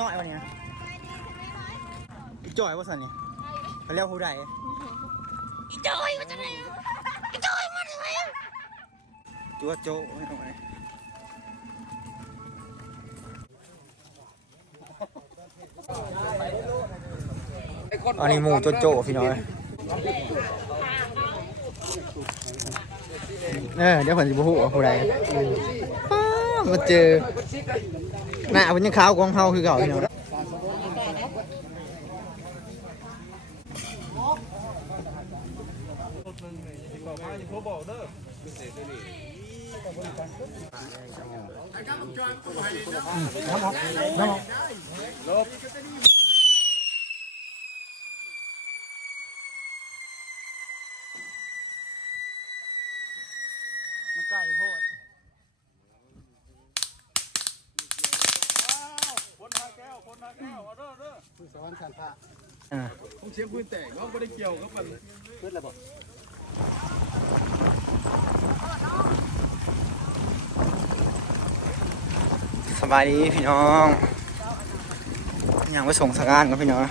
น้อยวันนี้อีจ่อยว่าสันเนี่ยเขาเรียกผู้ใดอีจอยมาจากไหนอีจอยมาจากไหนจัวโจ้ไม่เอาไว้อันนี้หมูโจโจ้พี่น้อยเออเดี๋ยวผมจะพูดว่าผู้ใดป้ามาเจอ หน้าเป็นยังขาวกวางเฮาคือเก่าพี่น้อยมันใกล้โพด อ่าต้องเชียงพื้นแตกเนาไม่ได้เกี่ยวกับมันพื้นระบบสบายดีพี่น้อง อย่างไปส่งสการกับพี่น้อง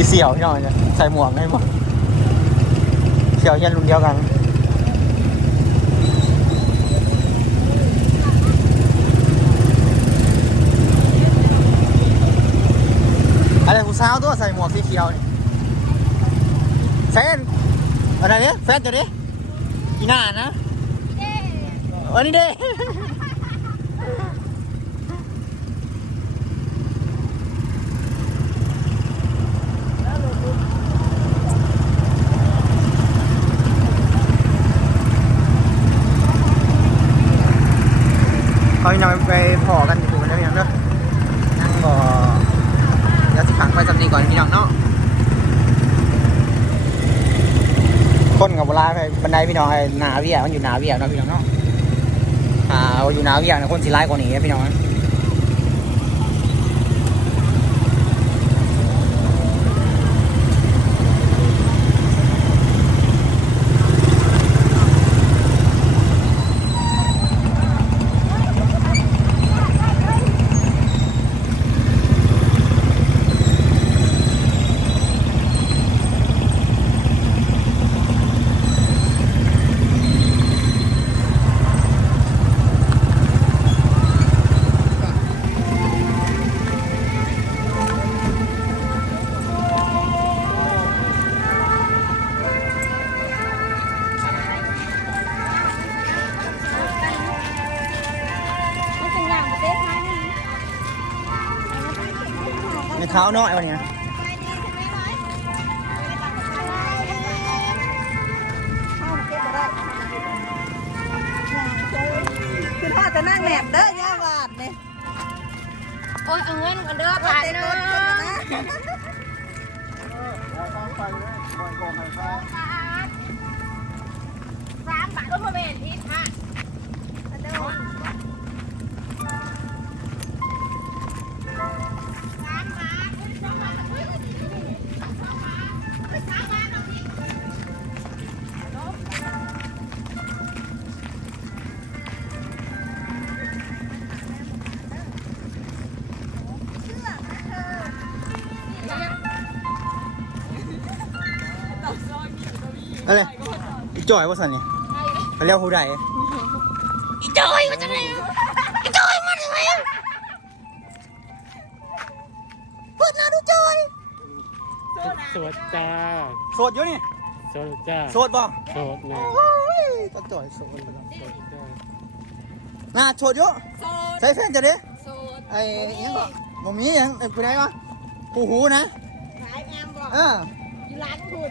อีเสี่ยวพี่น้องจะใส่หมวกให้หมดเสี่ยวเฮียนรุ่นเดียวกันอะไรผู้สาวตัวใส่หมวกสีเขียวนี่แฟนอะไรเนี่ยแฟนตัวนี้อีหน้านะอันนี้เด้ เขายังไปพอกันอยู่นะพี่น้องเนาะนั่งบ่เดี๋ยวสิขังไปจำนีก่อนพี่น้องเนาะคนกับเวลาไปบันไดพี่น้องไอ้หนาเวียมันอยู่หนาเวียนะพี่น้องเนาะอ่าอยู่หนาเวียนะคนสิไล่กว่านี้พี่น้อง ในเท้าน้อยวันนี้คือทอจะนั่งแหลมเด้อย่าบาดเนี่ยโอ้ยเอาเงินกันเด้อปาบาดทเด้อะสามบาทก็พอเป็นที่ค่ะ จ่อยว่าสันเนี่ยเขาเรียกผู้ใดอีจอยมาจากไหนอีจอยมาจากไหนเปิดหน้าดูจ่อยโสดจ้าโสดอยู่นี่โสดจ้าโสดบ่โสดนะโอ้ยก็จ่อยโสดโสดจ้าน่าโสดอยู่โสดใช้แฟนจะดิโสดไอ้ยังก็บ่มีหยังไอ้ผู้ใดวะผู้หูนะขายงามบอกเอออยู่ร้านคุณ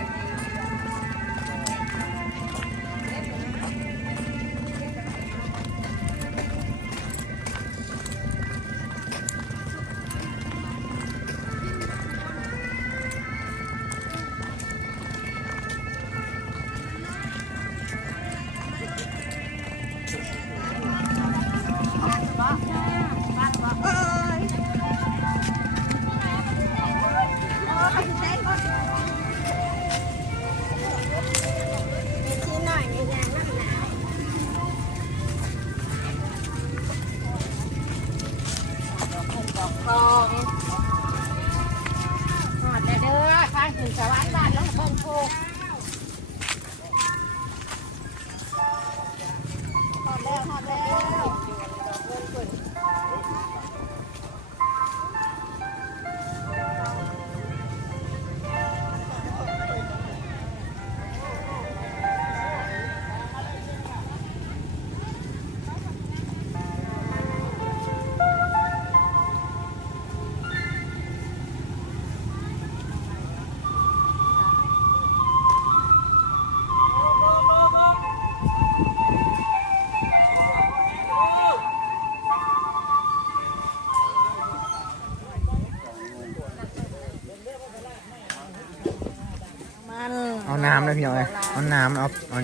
ำเลยพี่น้อยเอาน้ำเอาเอา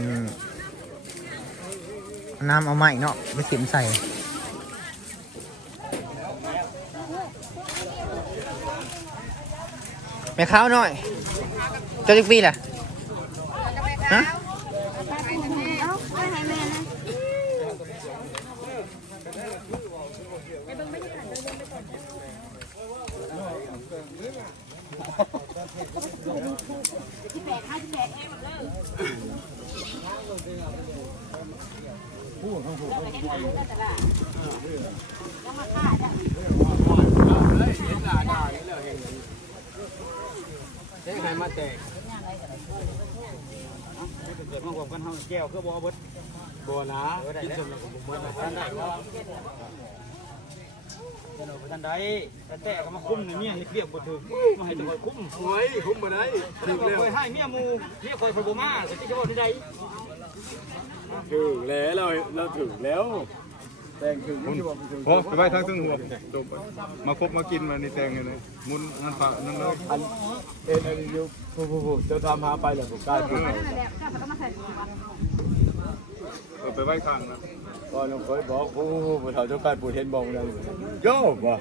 น้ำเอาไม้เนาะไปเข็มใส่แม่ข้าวหน่อยเจ้าจิกฟีล่ะ เจ๊ใครมาแตกเกิดมาความกันเฮาแก้วคือบ่เอาเบิดบ่นะกินสมแล้วก็บ่ เบิดท่านได้บ่ท่านใดแต่แต่ก็มาคุ้มในเมียเฮ็ดเรียกบ่ถึงมาให้ตำรวคุ้มโอ้ยคุ้มบ่ได้ถึงแล้วให้เมียมูเรียกคอยบ่มาสิจะบ่ที่ใดถึงแล้วเราเราถึงแล้วแต่งถึงโอ้ไปไว้ทั้งซึ่งหัวจบมาคบมากินมาในแตงอยู่เลยมุนนั่นฝานั่นเลยอันเอ็นอันอยู่ผู้ผู้ผู้จ้าทำหาไปแล้วผมกล้าดูไปไว้ข้างนะ ก็น้องเคยบอกผู้ผู้ผู้ผู้เฒ่าเจ้าการปู่เห็นบอกนั่นโย่บ่ เ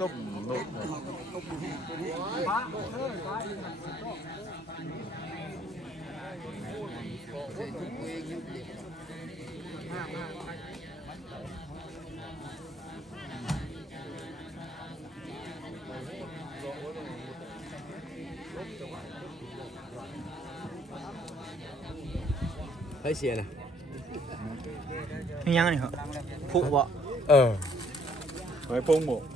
ต้มนกเฮ้ยเสียนะมียังนี่เหรอผูบ่เออไว้พงบ่เดี๋ย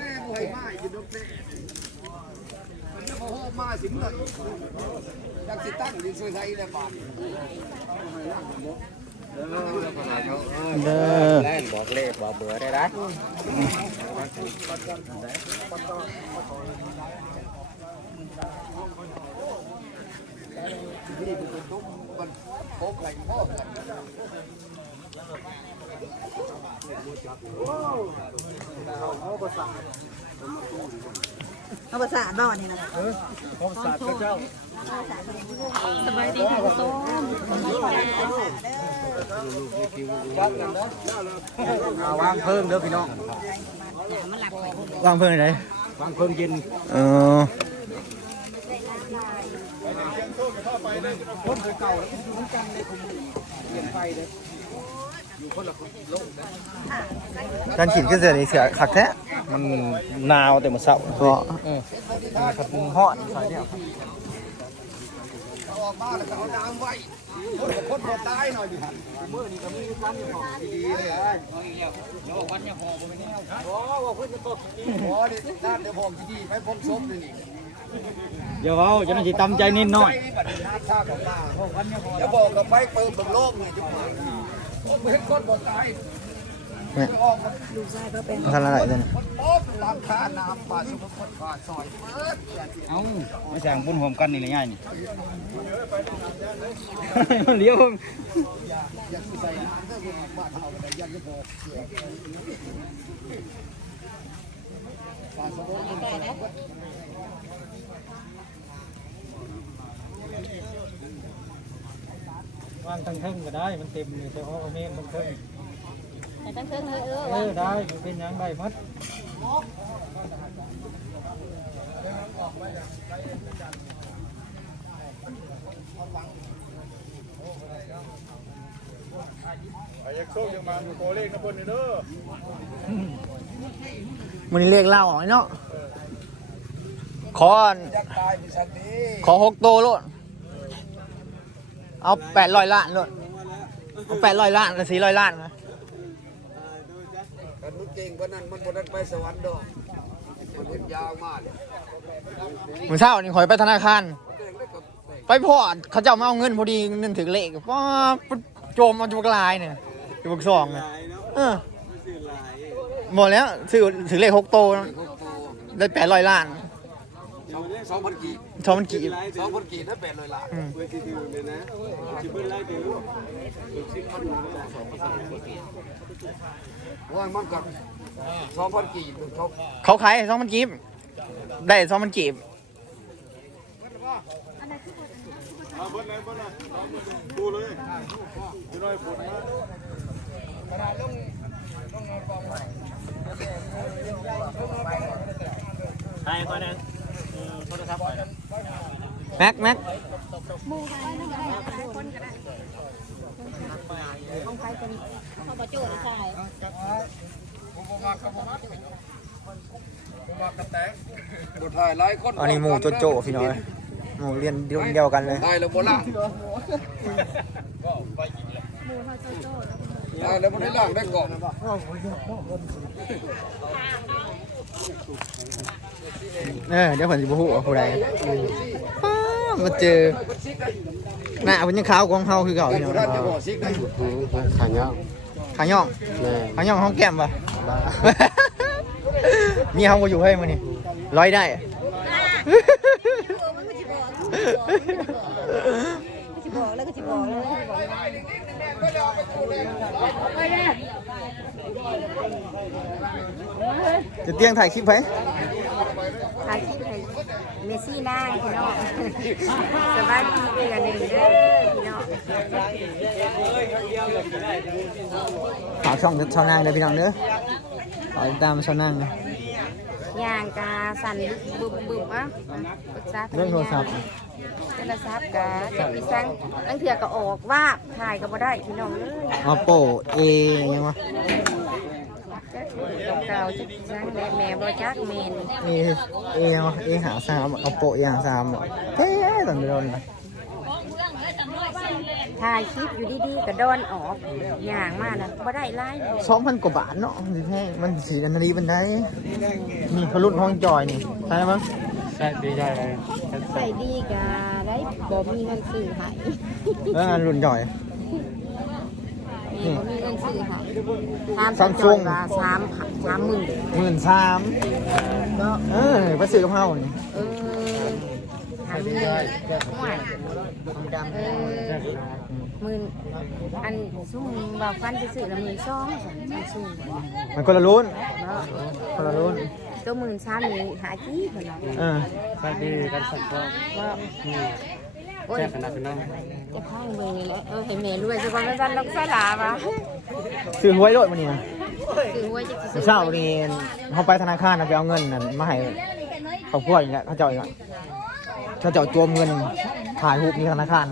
สู่อัน เด้อ แล่นบอกเลขบอกเบอร์ได้นะ เอ าภาษาบ้านนี่นะผมสาดพระเจ้าสบายดีค่ะคุณส้มวางเพิ่งเด้อพี่น้องวางเพิ่งไหนวางเพิ่งเย็นเออคนเก่าแล้วก็อยู่กันในคุมเปลี่ยนไปเลย กนะการขีดขึ้นเสือนี่เสือขักแท้มันหนาวแต่มาเศร้าเพราะเออขัดมุงฮอดใส่เนี่ยออกมาแล้วก็เอาน้ำไว้คนกับคนบ่ตายหน่อยดิเมื่อนี่ก็มีกันอยู่ของดีๆเลยเอ้ยเดี๋ยววันเนี่ยหอบ่เป็นแนวอ๋อว่าเพิ่นจะตกอ๋อนี่ด้านเดี๋ยวผมดีๆไปพบศพนี่เดี๋ยวเอาจะน่าจะตำใจนิดหน่อยอย่าบอกกับไปเปิดเบิ่งโลกเนี่ยจะมา คนเห็นคนบ่ตายเนี่ยออกมาเอาทำอะไรกันคนโป๊บตามท่าน้ำป่าสุขคนป่าซอยเปิดเอ้าไม่สั่งบุญรวมกันนี่เลยง่ายนี่เลี้ยว วางทั้งเทิงก็ได้ มันเต็มเลยแต่ว่าเมนทั้งเทิงแต่ตั้งเครื่องเลยเออเออได้มันเป็นหยังได้หมัดไอ้ยักษ์โซยังมาดูโคเลขนะเพิ่นนี่เด้อมันนี่เลขเล่าอ๋อเนาะขออันยักตายมีสันดีขอหกโตโลด เอาแปดร้อยล้านโลดเอาแปดร้อยล้านกับสี่ร้อยล้านนะกันนุเก่งกว่านั้นมันบ่ได้ไปสวรรค์ดอกมันเป็นยาวมากเลยมือเช้านี่ขอยไปธนาคารเก่งได้กับไปพอดเขาเจ้ามาเอาเงินพอดีเงินถึงเลขป้าบโจมเอาจุกลายเนี่ยจุกสองเนี่ยเออหมดแล้วซื้อถึงเลขหกโตนะได้แปดร้อยล้าน สองพันกีบชอบมันกี่สองพันกีบได้แปดร้อยล้านอืมว่ามันกับสองพันกีบเขาเขาขายสองมันกีบได้สองมันกีบเอาเพิ่นเลยเพิ่นน่ะดูเลยจะน้อยฝนมาใช่ก็นั้นโทรศัพท์ไป แม็กแม็กเขาประโจทย์ใช่บถ่ายหลายคนอันนี้หมูโจโจ้พี่น้อยหมูเรียนเดียวเดียวกันเลยถ่ายแล้วบ่ล่างถ่ายแล้วบ่ได้ล่างได้ก่อน เออเดี๋ยวผมจะพูดว่าผู้ใดอ้าวมาเจอหน้าเป็นยังขาวกวางเฮาคือเก่าพี่น้องท่านจะบอกซิกได้ขายเงาขาย่องแม่ขาย่องห้องแก้มปะมีห้องกูอยู่ให้มันนี่ร้อยได้จะบอกแล้วก็จะบอกแล้วก็จะบอก จะเตียงถ่ายคลิปไหมถ่ายคลิปให้เมซี่ได้พี่น้องสบายดีเดือนหนึ่งเด้อพี่น้องฝากช่องชาวนางเลยพี่น้องเด้อฝากติดตามชาวนางนะย่างกาสั่นบึบบึบอะปรึกษาเรื่องโทรศัพท์ โทรศัพท์กาจับอีสังตั้งเถื่อก็ออกว่าถ่ายก็บ่ได้พี่น้องเอ้ย Oppo A ยังวะจักเก่าจักอีสังแม่แม่บ่จักเมน A A ยังวะ A หาสาม Oppo A หาสามเฮ้ยตอนเดินไปถ่ายคลิปอยู่ดีๆก็โดนออกอย่างมากนะบ่ได้ไล่เลยสองพันกว่าบาทเนาะสิแท้มันสีอันนี้เป็นไดนี่พรุ่นห้องจอยนี่ใช่ไหมใช่ดีใจเลยใส่ดีกาได้บ่มีเงินซื้อให้เออรุ่นจอย นี่บ่มีเงินซื้อให้ตาม Samsung ว่าสามสามหมื่นหมื่นสามก็เออไปซื้อกับเฮานี่เออสามหมื่นห่วยเออหมื่นอันซุ่มบ่าฟันไปซื้อละหมื่นสองซัมซุงมันคนละรุ่นเนาะคนละรุ่น ตัวหมื่นสามนี่หาจี้เพิ่นว่าเออใช่ดีกันสักก็ว่าโอ้ยแจ้ขนาดนั้นจะพังเบิ่งนี่แหละเออให้แม่รวยซะก่อนซั่นๆแล้วก็ใส่หลามาซื้อหวยโลดมานี่นะคือหวยจะสิเช้านี่เขาไปธนาคารน่ะไปเอาเงินนั่นมาให้เขาพวกอย่างเงี้ยเขาเจ้าอย่างเงี้ยเขาเจ้าโจมเงินถ่ายรูปในธนาคาร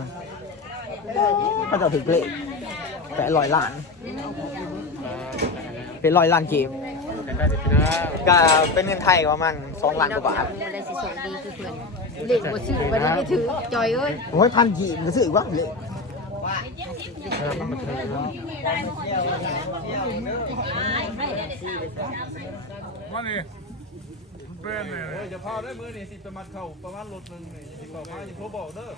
เขาเจ้าถึงเลขแปดร้อยล้านเป็นร้อยล้านเกมกัน ได้ดีนะก็เป็นเงินไทยก็ประมาณสองล้านกว่าบาทได้สิโชคดีคือเพิ่นเลขบ่ซื้อบ่ได้ไปถือจอยเอ้ยโอ้ยพันกีบก็ซื้อว่าเลขว่านี่เป็นเลยจะพาได้มือนี่สิประมาณเข่าประมาณรถหนึ่งนี่สิบอกมาอย่าโทรบอกเด้อ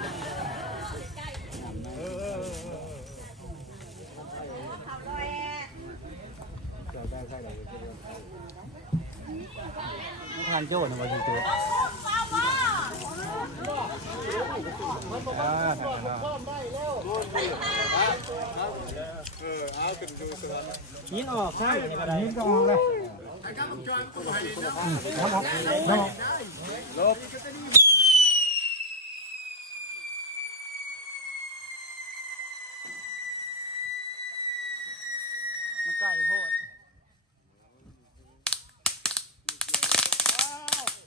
ทานโจ้นะมาดูตัวยินออกใช่ยินก็ออกเลยมันใกล้โพด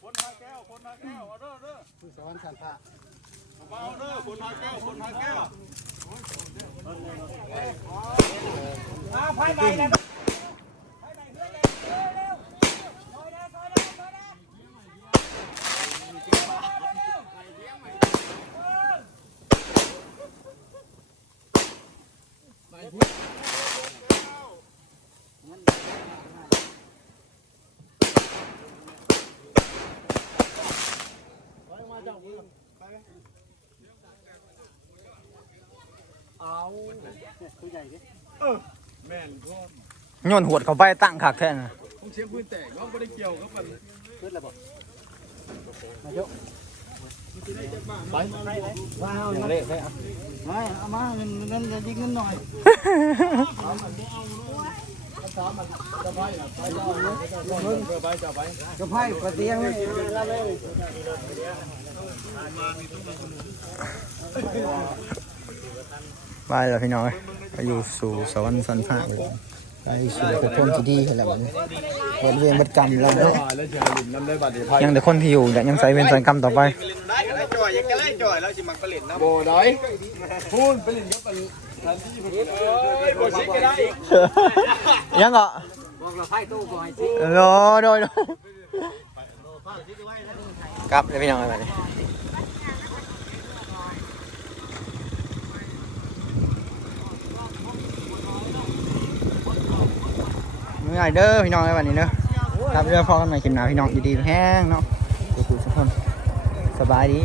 คนหาแก้ว คนหาแก้วเอาเด้อเด้อผู้สอนสันตะเอาเด้อคนหาแก้วคนหาแก้ว โยนหวดเขาไปตั้งขากแท่นะผมเสียงพื้นแตกเราไม่ได้เกี่ยวกับมันว้าวเละไปอะไม่เอามาเงินเงินจะยิงเงินหน่อยจะไพ่กระเตียง เลยไปแล้วพี่น้อยไปอยู่สู่สวรรค์สันฟ้าเลยไปสู่ภพภูมิที่ดีแล้วบัดนี้เวรเวรบัดกรรมแล้วเนาะแล้วจะหลุมนั้นได้บัตรเดียวยังแต่คนที่อยู่แต่ยังใส่เวรสันกรรมต่อไปโบได้พูนไปเล่นกับมันทันที่เอ้ยโบชิกก็ได้ยังเหรอบอกเราไพ่ตู้ก่อนสิโดยโดยกลับเลยพี่น้องไปนี้เมื่อยเด้อพี่น้องไอ้วันนี้เนอะรับเรือพอกันใหม่กินหนาวพี่น้องดีๆแห้งเนาะทุกคนสบายดี